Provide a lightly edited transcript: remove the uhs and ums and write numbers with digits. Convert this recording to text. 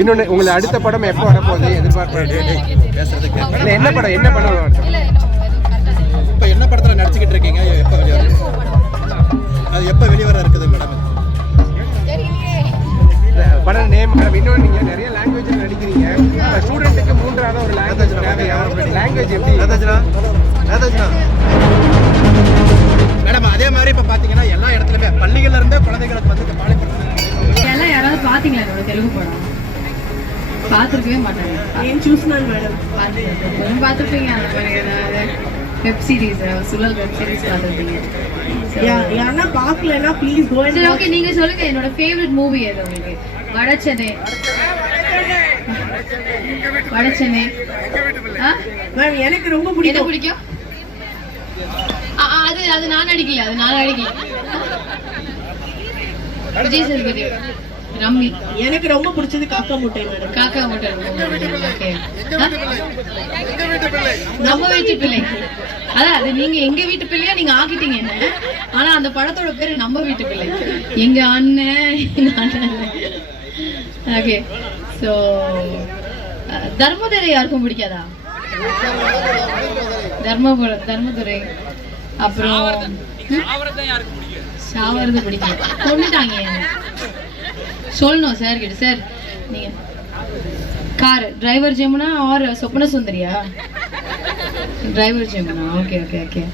இன்னொன்னு உங்களை அடுத்த படம் எப்போ வரப்போகுது எதிர்பார்ப்பு? என்ன படம் இப்போ என்ன படத்தில் நடிச்சுக்கிட்டு இருக்கீங்க? எப்போ வெளியே அது எப்போ வெளியே வர இருக்குது மேடம்? படம் நேம் மேடம். இன்னொன்று நீங்கள் நிறைய லாங்குவேஜில் நடிக்கிறீங்க. ஸ்டூடெண்ட்டுக்கு மூன்றாவது ஒரு லாங்குவேஜ் தேவையா? லாங்குவேஜ் எப்படி மேடம்? அதே மாதிரி இப்போ பார்த்தீங்கன்னா எல்லா இடத்துலையுமே பள்ளிகள்ல இருந்தே குழந்தைகளுக்கு வந்து மாலை எல்லாம் யாராவது பார்த்தீங்களா என்னோட தெலுங்கு படம்? பார்த்துருக்கவே மாட்டாங்க. ஏன் சூஸ்னான் மேடம்? பார்த்துருப்பீங்க. அந்த மாதிரி ஏதாவது வெப் சீரிஸ், சுழல் வெப் சீரிஸ் பார்த்துருப்பீங்க. யாருன்னா பார்க்கலன்னா ப்ளீஸ் கோ. சரி, ஓகே, நீங்க சொல்லுங்க என்னோட ஃபேவரட் மூவி எது உங்களுக்கு? வடச்சென்னை. வடச்சென்னை மேம் எனக்கு ரொம்ப பிடிக்கும். அது நான் அடிக்கல. விஜய் சேதுபதி. ரம்மி. எனக்கு ரொம்ப பிடிச்சது காக்கா முட்டை மேடம். காக்கா முட்டை. ஓகே, நம்ம வீட்டு பிள்ளை. அதான் அது நீங்க எங்க வீட்டு பிள்ளையா நீங்க ஆக்கிட்டீங்க என்ன. ஆனா அந்த படத்தோட பேரு நம்ம வீட்டு பிள்ளை. எங்க அண்ணன். ஓகே, சோ தர்மதுரை யாருக்கும் பிடிக்காதா? தர்மதுரை. அப்புறம் சாவரது பிடிக்கும். கொண்டுட்டாங்க சொல்லணும் சார் கிட்ட. சார் நீங்க கார் டிரைவர் ஜெமுனா ஆர் சொப்ன சுந்தரியா? டிரைவர் ஜெமுனா. ஓகே.